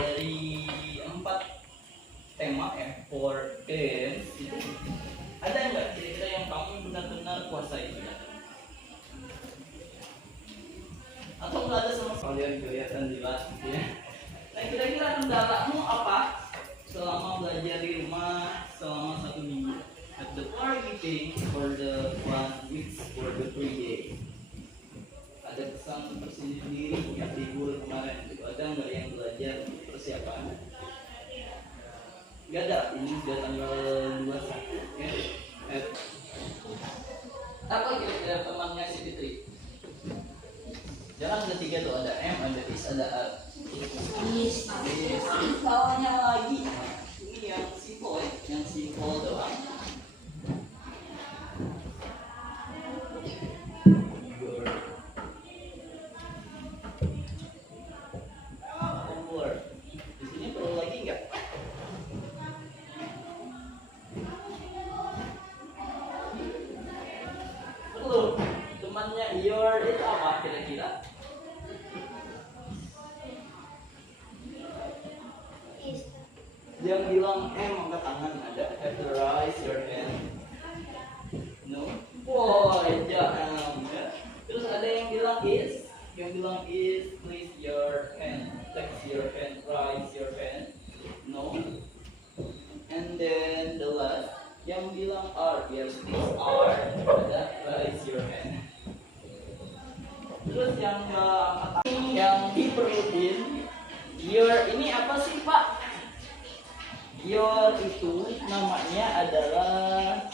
dari 4 tema ya, 4 games itu, ada nggak kira-kira yang kamu benar-benar kuasai sudah? Atau nggak ada sama kalian kelihatan jelas gitu ya? Nah, kira-kira kendalamu apa selama belajar di rumah selama 1 minggu? At the targeting for the 1 week for the 3 day. Ada kesan tersendiri yang libur kemarin itu, ada nggak yang belajar persiapan? Nggak ada, ini sudah tanggal 21 ya. Apa kira-kira temannya si Fitri? Jangan ketiga tuh, ada M, ada is, ada A. Is. Soalnya lagi ini yang simple ya, yang simple doang. Di sini perlu lagi nggak? Perlu. Temannya your itu apa kira-kira? Yang bilang angkat tangan, ada have to raise your hand. No? Boy, jangan ya. Terus ada yang bilang is, please your hand, flex your hand, raise your hand. No? And then the last, yang bilang are, yes, please are, ada raise your hand. Terus yang yang diperluin, your ini apa sih Pak? Your itu namanya adalah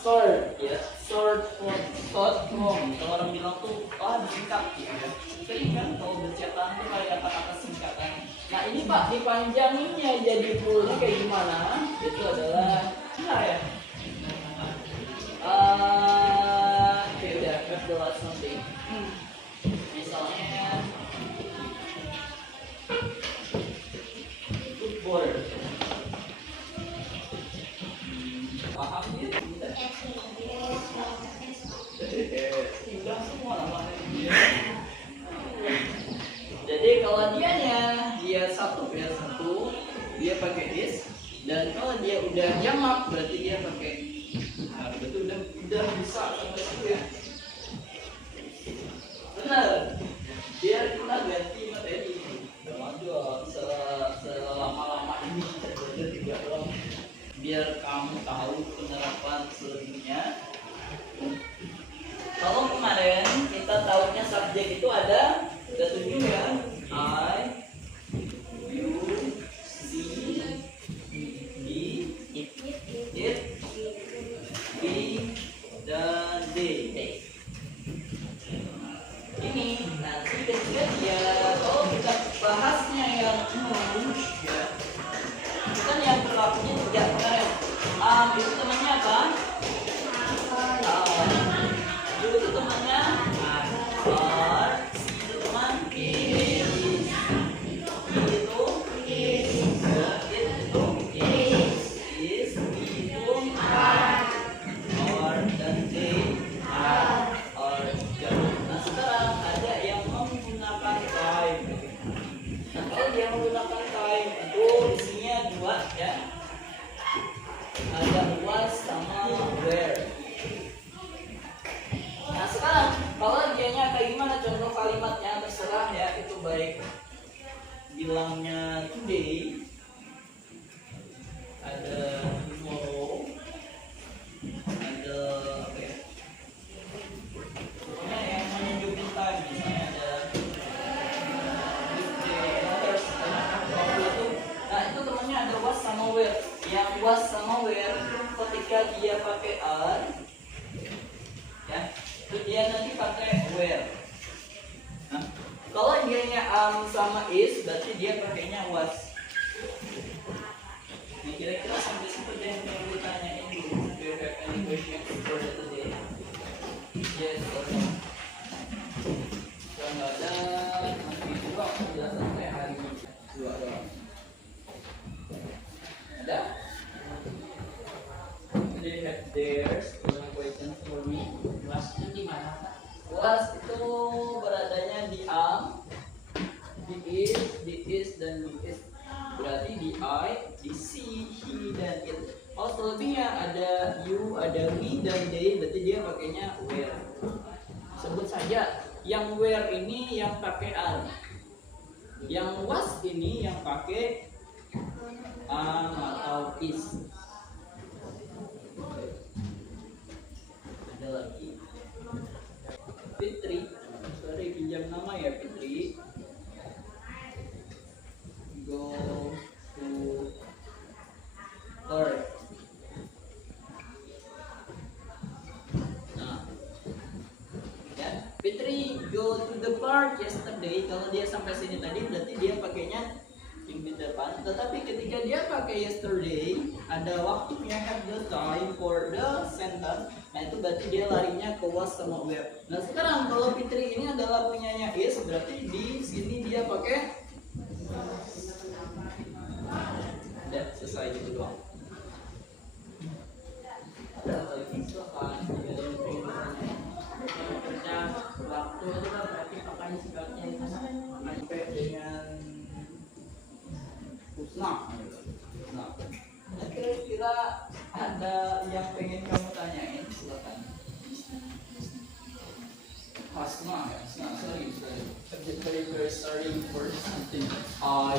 short ya, short form. Kalau orang bilang tuh disingkat ya. Sering kan kalau bercetakan tuh kayak kata-kata singkatan. Nah ini Pak dipanjanginnya jadi fullnya kayak gimana? Itu adalah ya. Oke udah, let's do something. Misalnya football. Paham ya? Udah semua namanya. Jadi kalau dia satu, dia pakai is, dan kalau dia udah jamak berarti dia pakai. Nah, betul udah bisa sampai situ ya. Benar. Biar kita ganti materi. Aduh, selama-lama ini kita belajar 3 doang. Biar kamu tahu penerapan selanjutnya. Kalau kemarin kita tahunya subjek itu ada 7 ya. I, you, see, he, it, he, dan they. Ini nanti ketika dia kalau kita bahasnya yang ya, kan yang berlakunya 3 kemarin. Itu temannya apa? Itu temannya are, itu teman is, itu are, dan they are. Nah sekarang ada yang menggunakan time. Nah kalau dia menggunakan time itu isinya 2 ya. Ada was sama where. Nah sekarang kalau dianya kayak gimana contoh kalimatnya terserah ya, itu baik bilangnya today, ada tomorrow, ada apa ya, pokoknya yang menunjukin time, misalnya ada weekday, others, nah itu temannya ada was sama where. Yang was sama where ketika dia pakai are ya, itu dia nanti pakai where. Nah, kalau dianya sama is berarti dia pakainya was. Nah, kira-kira sampai situ deh yang gue tanyain dulu. Do you have any questions for today? Yes or no? Kalau nggak ada, nanti juga penjelasannya hari ini 2 doang. Ada? They have theirs. Questions for me. Was itu di mana Pak? Was itu beradanya di am, di is dan di S berarti di I, di C, he dan it. Oh selebihnya ada you, ada we dan they, berarti dia pakainya where. Sebut saja yang where ini yang pakai are, yang was ini yang pakai atau is. Ada lagi Fitri, sorry pinjam nama ya Fitri. Go to work. Nah, ya Fitri go to the park yesterday. Kalau dia sampai sini tadi berarti dia pakainya yang di depan. Tetapi ketika dia pakai yesterday, ada waktunya have the time for the sentence. Nah itu berarti dia larinya ke was sama where. Nah sekarang kalau Fitri ini adalah punyanya is, berarti di sini dia pakai. Udah selesai gitu doang. Ada lagi silakan. Jika ada yang pengen bertanya. Kalau kerja waktu itu kan berarti pakai sifatnya itu sampai dengan Husna. Nah, kira-kira ada yang pengen kamu tanyain, silakan. Hasna, ya, sorry. Very sorry for something. I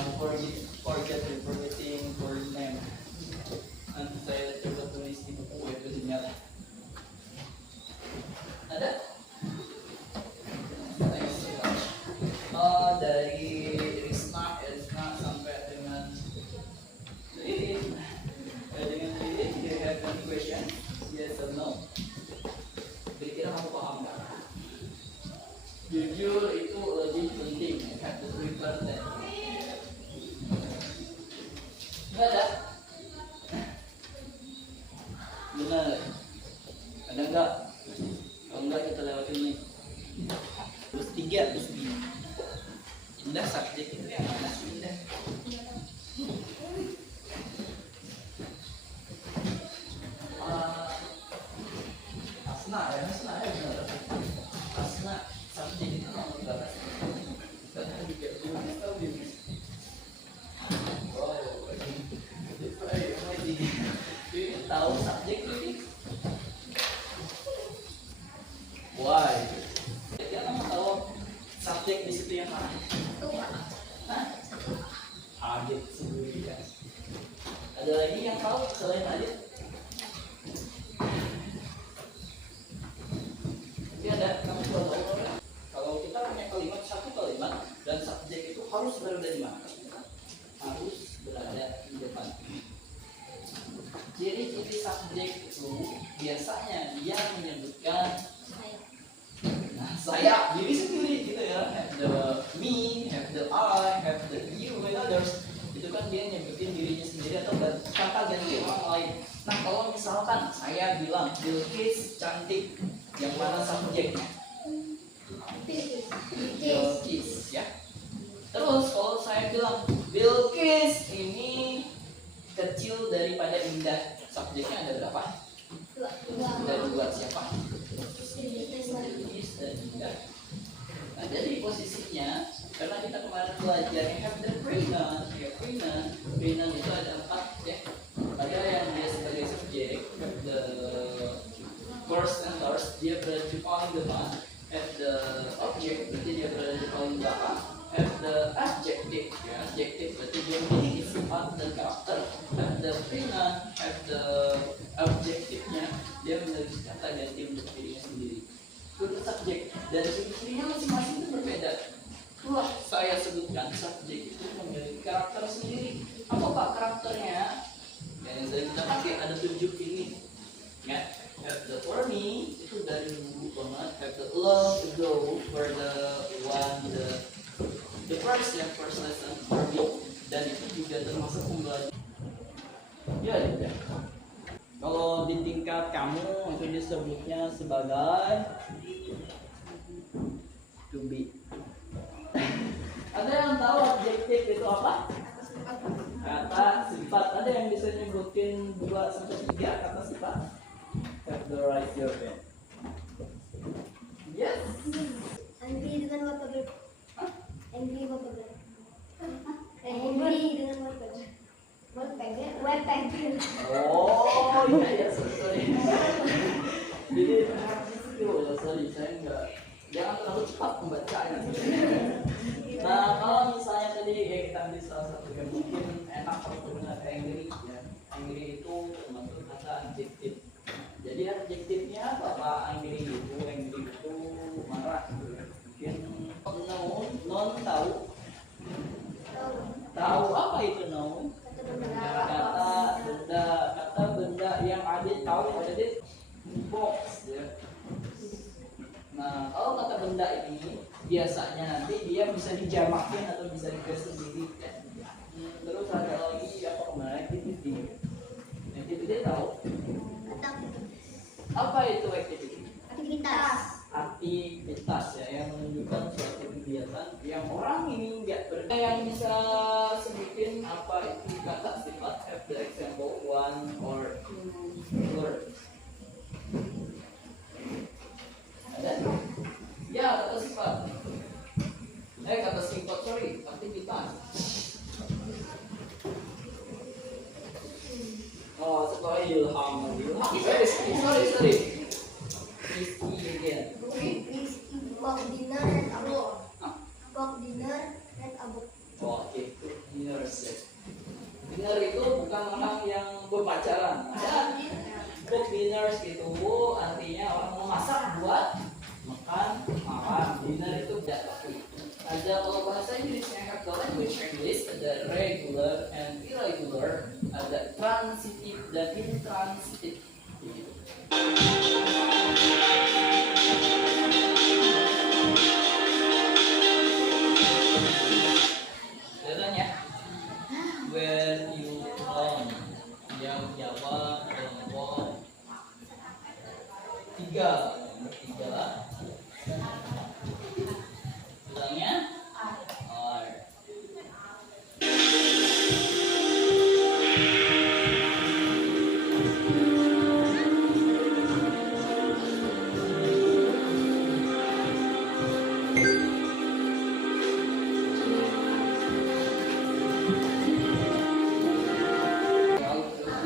forgetting for name. Nanti saya coba tulis di buku ya, itu nyata. Ada? Thank you so much. Dari Risma sampai dengan Lilin. Dengan Lilin, do you have any question? Yes or no? Kira-kira kamu paham nggak? Jujur itu lebih penting. You have to prepare that. Nggak ada? Benar. Ada nggak? Kalau nggak kita lewat ini. Terus 3, terus 5. Indah subjek itu yang mana sih Indah? Asna ya benar. Asna subjek itu yang dibahas. Kita juga belum tahu ini. Wow, ini tahu subjek ini? Why? Dia kamu tahu subjek di situ yang mana? Hah? Adit sendiri ya. Ada lagi yang tahu selain Adit? Tapi ada, kamu juga tahu kalau kita punya kalimat, satu kalimat dan subjek itu harus berada di mana? Harus berada di depan. Ciri-ciri subjek itu biasanya dia menyebutkan saya, diri sendiri gitu ya. Have the me, have the I, have the you and others. Itu kan dia nyebutin dirinya sendiri atau kata ganti orang lain. Nah kalau misalkan saya bilang Bilqis cantik, yang mana subjeknya? Bilqis ya. Terus kalau saya bilang Bilqis ini kecil daripada Indah, subjeknya ada berapa? Ada 2. Siapa? Bilqis dan Indah. Nah jadi posisinya karena kita kemarin belajar have the pronoun, ya pronoun itu ada 4 ya. Ada yang dia sebagai subjek, have the first and last, dia berada di paling depan. Have the object, berarti dia berada di paling belakang. Have the adjective, ya adjective berarti dia memiliki sifat dan karakter. Have the pronoun, have the objektifnya, dia memiliki kata ganti untuk dirinya sendiri. Itu subjek dan ciri-cirinya masing-masing itu berbeda. Itulah saya sebutkan subjek itu memiliki karakter sendiri. Apa pak karakternya? Yang saya kita pakai ada 7 ini. Ya, have the for me itu dari dulu banget. Have the love to go for the one the first lesson for me, dan itu juga termasuk pembelajaran. Ya. Kalau di tingkat kamu itu disebutnya sebagai to be. Ada yang tahu adjektif itu apa? Kata sifat. Ada yang bisa nyebutin 2-3 kata sifat? Have the right your pen. Yes. Angry dengan apa ber? Angry apa ber? Angry itu termasuk kata adjektif. Jadi adjektifnya apa Pak? Angry itu marah. Mungkin non tahu. Tahu apa itu non? Kata benda yang Adit tahu. Adit box ya. Nah, kalau kata benda ini biasanya nanti dia bisa dijamakin atau bisa dikesendirikan. Terus ada lagi apa kemarin activity. Activity tahu? Apa itu activity? Aktivitas ya, yang menunjukkan suatu kegiatan yang orang ini nggak yang bisa sebutin apa itu kata sifat. Have the example one or two words. Ada? Ya, kata sifat. Kata sifat, sorry, aktivitas. Oh, setelah ilham. Sorry. Rizky again. Cook dinner and a book. Cook dinner and a book. Oh, oke, cook dinner set. Dinner itu bukan orang yang berpacaran. Ada cook dinners itu artinya orang memasak buat makan. Dinner itu tidak tapi. Ada kalau bahasa Inggrisnya kalau language English ada regular and irregular, ada transitive dan intransitive. Contohnya, when you come, yang jawab kelompok 3. Bilangnya are.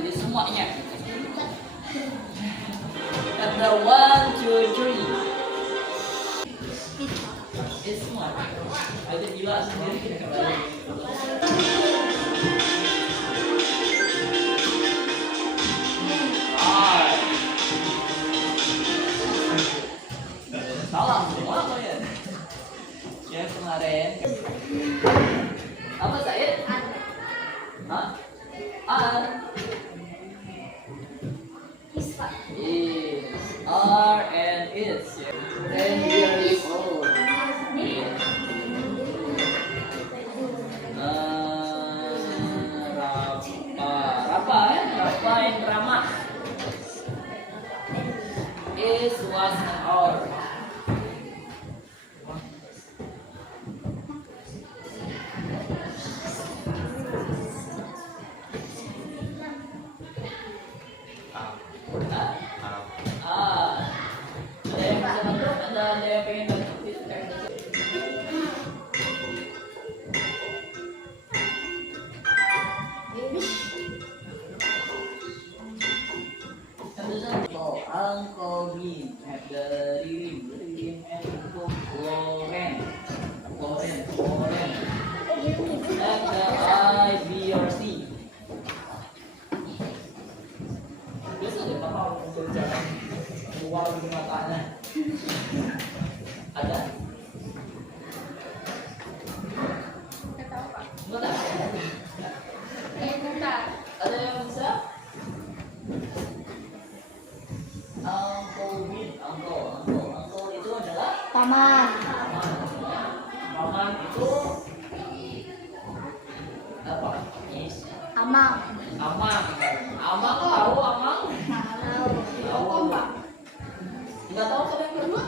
Jadi semuanya. Ada 1, 2, 3. It's semua. Ada gila sendiri kembali. Salah semua apa ya? Yang kemarin. Apa Said? Hah? Is, are and is. And years old. Rapa yang ramah. Is, was, and are. Ada yang pengen bantu Uncle Bin at the Ririm and Uncle Loren at the IBRC. Biasa deh papa untuk jalan keluar di matanya. Ada? Enggak. Ada yang bisa? Uncle itu adalah Paman. Paman itu apa? Yes. Amang. Amang tahu Amang? Tahu. Enggak tahu kalian berdua?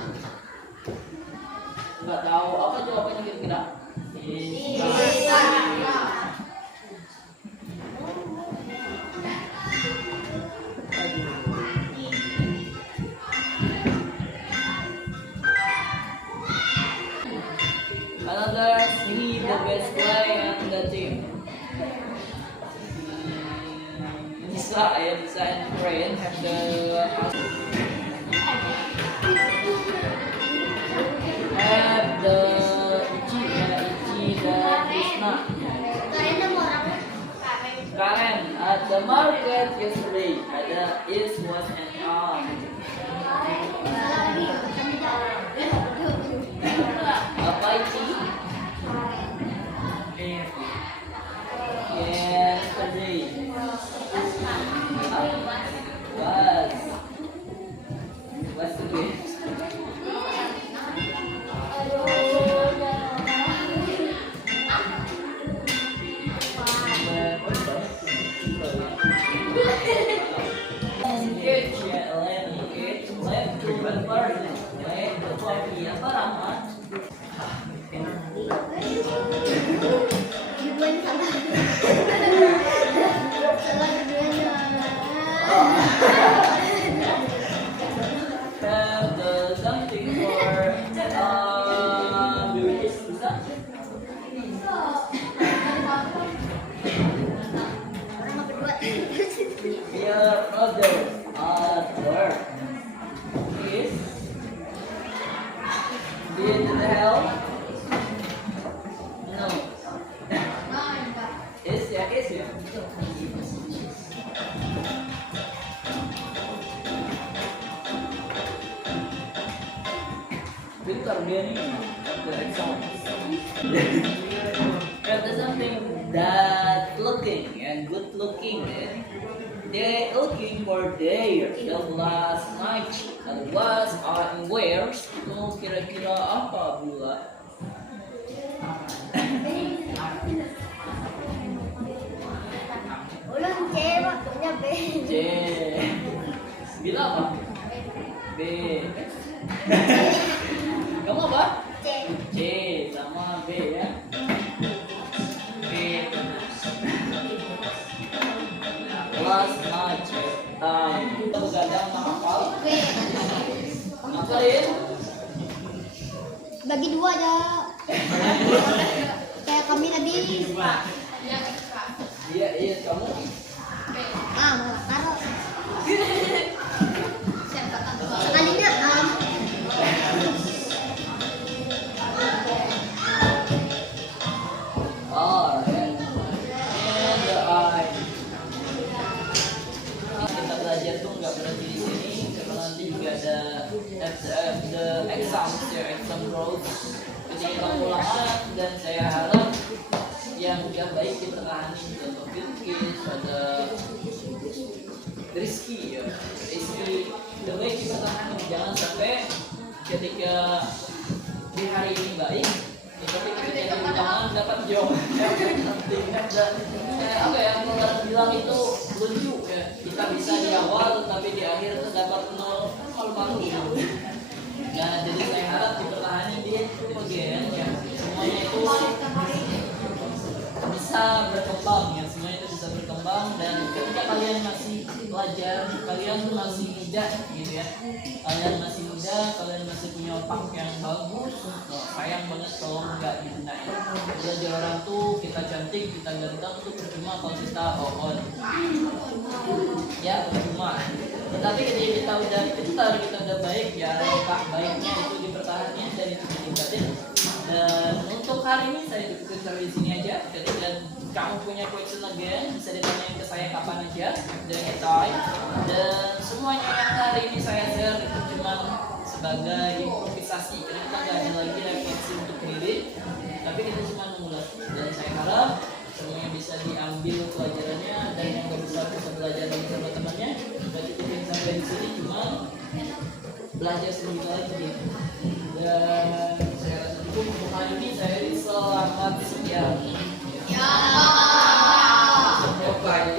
Enggak tahu apa jawabannya kira-kira? Bisa. Another he the best player in the team. Bisa and Korean have the Ichi dan Krishna. Karen ada the market yesterday? Ada is, was, and are. Apa itu? Yesterday. Was again. Apa Rahmat? Dibuat salah. Salah Have the something for British bisa? orang berdua. Your brother at work is did help? No. Is ya, is ya. Pintar dia nih, the example. Have something that looking and good looking. They looking for their the last night and was and where's itu kira-kira apa Bula? Ulang C waktunya B. C. Bila apa? B. Kamu apa? C. C sama B ya. B. Last night time. Kita begadang menghafal. B. Ngapalin? Bagi dua aja. Kayak kami tadi. Iya, iya kamu. Ah, mau taruh. Sekalinya Oh, and the eye. Kita belajar tuh nggak berhenti di sini karena nanti juga ada the exam ya, exam road ketika ulangan, dan saya harap yang udah baik ditengahani contoh Bilkis, ada Rizky ya, Rizky udah baik ditengahani, jangan sampai ketika di hari ini baik tapi ketika di ulangan dapat jawab nanti ada apa ya, kalau orang bilang itu lucu ya, kita bisa di awal tapi di akhir dapat 0, malu-malu. Nah jadi saya harap dipertahani dia itu bagian ya, semuanya itu bisa berkembang ya, semuanya itu bisa berkembang, dan ketika kalian masih belajar, kalian tuh masih muda gitu ya, kalian masih muda, kalian masih punya otak yang bagus, sayang banget kalau nggak digunain. Belajar orang tuh kita cantik, kita ganteng tuh percuma kalau kita on ya, percuma. Tetapi ketika kita udah pintar, kita udah baik ya, otak baiknya itu dipertahankan dan itu ditingkatin. Dan untuk hari ini saya cukup sampai di sini aja. Jadi dan kamu punya question again bisa ditanyain ke saya kapan aja dari time. Dan semuanya yang hari ini saya share itu cuma sebagai improvisasi. Karena kita nggak ada lagi refleksi untuk kredit, tapi kita cuma mengulas. Dan saya harap semuanya bisa diambil pelajarannya, dan yang nggak bisa belajar lagi sama temannya. Kita cukupin sampai di sini, cuma belajar sedikit lagi. Dan saya rasa cukup untuk hari ini. Saya selamat siang.